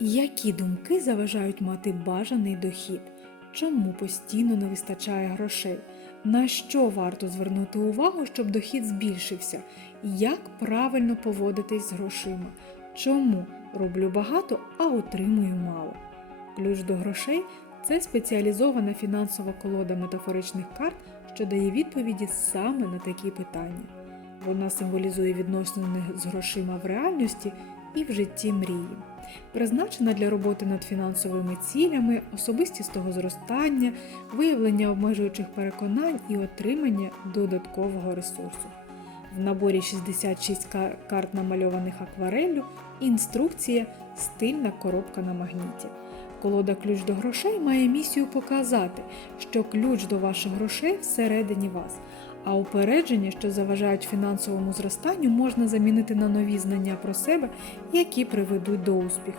Які думки заважають мати бажаний дохід? Чому постійно не вистачає грошей? На що варто звернути увагу, щоб дохід збільшився? Як правильно поводитись з грошима? Чому роблю багато, а отримую мало? Ключ до грошей це спеціалізована фінансова колода метафоричних карт, що дає відповіді саме на такі питання. Вона символізує відносини з грошима в реальності і в житті мрії. Призначена для роботи над фінансовими цілями, особистістого зростання, виявлення обмежуючих переконань і отримання додаткового ресурсу. В наборі 66 карт намальованих аквареллю, інструкція, стильна коробка на магніті. Колода ключ до грошей має місію показати, що ключ до ваших грошей всередині вас, а упередження, що заважають фінансовому зростанню, можна замінити на нові знання про себе, які приведуть до успіху.